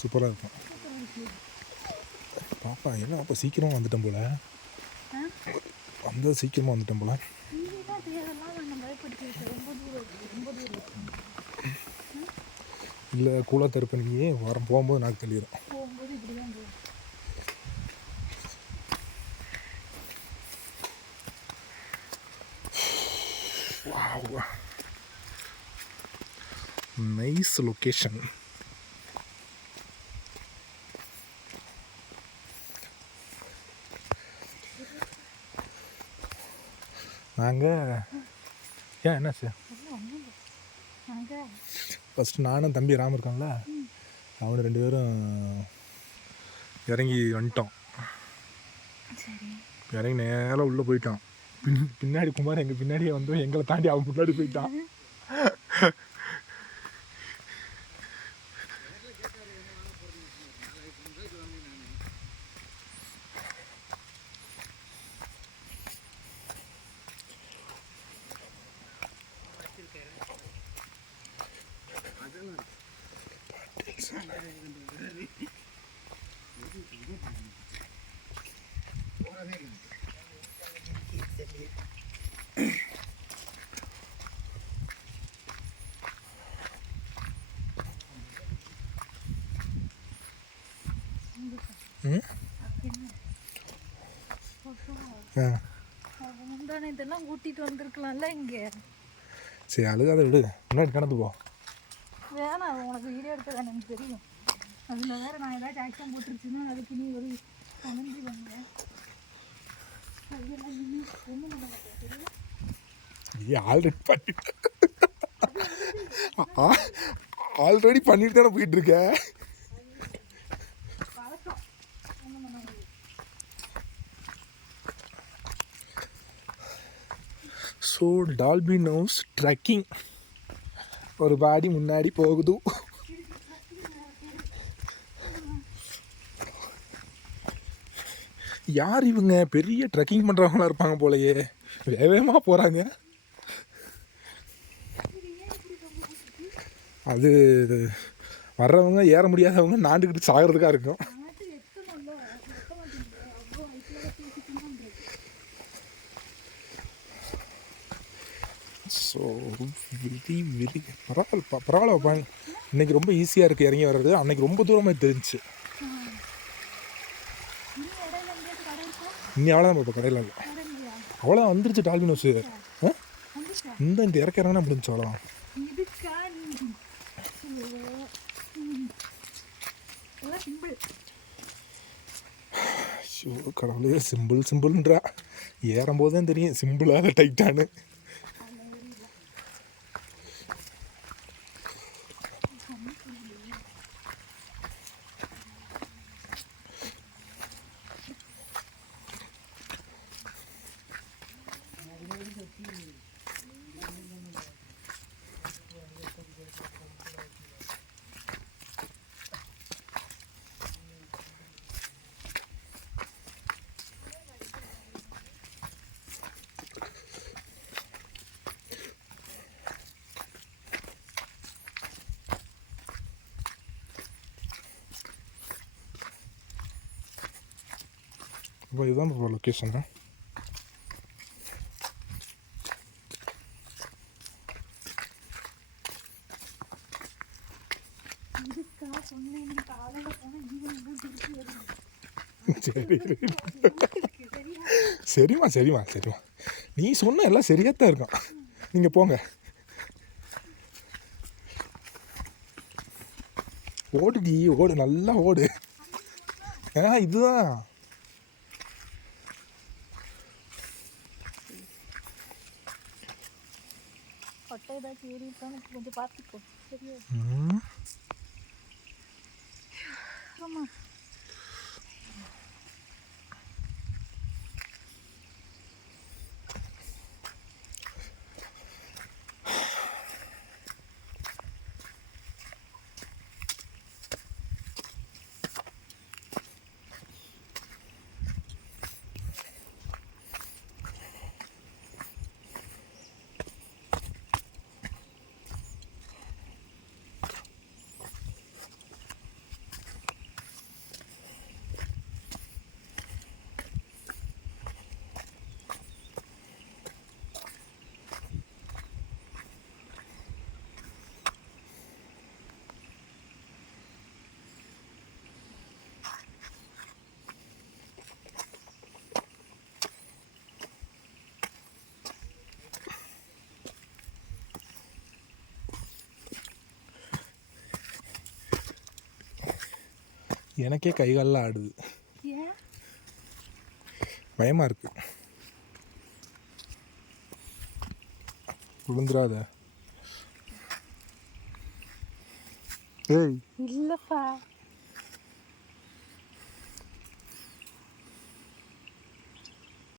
சூப்பராக இருக்கும். பாப்பா என்ன அப்போ சீக்கிரமாக வந்துட்டோம் போல, வந்தது சீக்கிரமாக வந்துட்டோம் போல. இல்லை கூலா தருப்பணியே வரம் போகும்போது நாக்கு தள்ளிடும். Nice location. நாங்கள் ஏன் என்ன சார் ஃபஸ்ட்டு நானும் தம்பி ராம இருக்கான்ல, அவனு 2 பேரும் இறங்கி வந்துட்டோம். இறங்கி நேராக உள்ளே போயிட்டான். பின்னாடி குமார் எங்கள் பின்னாடியே வந்து எங்களை தாண்டி அவன் முன்னாடி போயிட்டான். இதெல்லாம் கூட்டிட்டு வந்திருக்கலாம்ல இங்க. சரி அழுகாத விடு, முன்னாடி கடந்து போ. வேணாம், உனக்கு வீடியோ எடுத்தது எனக்கு தெரியும். அதில் வேறு நான் ஏதாச்சும் ஆக்ஷன் போட்டுருச்சுன்னா அதுக்கு நீ ஒரு கமெண்ட்ரி பண்ணுவேன். ஆல்ரெடி பண்ணிட்டு தானே போயிட்டு இருக்க. ஸோ டால்பினோஸ் ட்ரக்கிங் ஒரு பாடி முன்னாடி போகுது. யார் இவங்க? பெரிய ட்ரக்கிங் பண்ணுறவங்களா இருப்பாங்க போலயே, வேகமாக போகிறாங்க. அது வர்றவங்க ஏற முடியாதவங்க நாண்டுக்கிட்டு சாகிறதுக்காக இருக்கும். ஸோ வெரி பரவாயில்லப்பா. இன்றைக்கி ரொம்ப ஈஸியாக இருக்குது இறங்கி வர்றது. அன்றைக்கி ரொம்ப தூரமாக தெரிஞ்சிச்சு. இன்னும் அவ்வளோதான் இப்போ கடையில் இல்லை, அவ்வளோதான் வந்துருச்சு டால்பினோஸு. இந்த இறக்க இறங்கினா முடிஞ்சு அவ்வளோதான். ஷோ கடவுளே, சிம்பிள்ன்றா. ஏறும்போது தான் தெரியும் சிம்பிளாக டைட்டானு. இப்போ இதுதான் இப்போ லொக்கேஷனு. சரி சரிம்மா நீ சொன்ன எல்லாம் சரியாக தான் இருக்கும். நீங்கள் போங்க, ஓடுடி ஓடு, நல்லா ஓடு. இதுதான் கொட்டை ஏதாச்சும் ஏறி இருக்கான்னு கொஞ்சம் பார்த்துக்கோ. சரியா? ஆமாம். எனக்கே கை கால்லாம் ஆடுது, ஏன் பயமாக இருக்கு. விழுந்துடாத. ஏய் இல்லைப்பா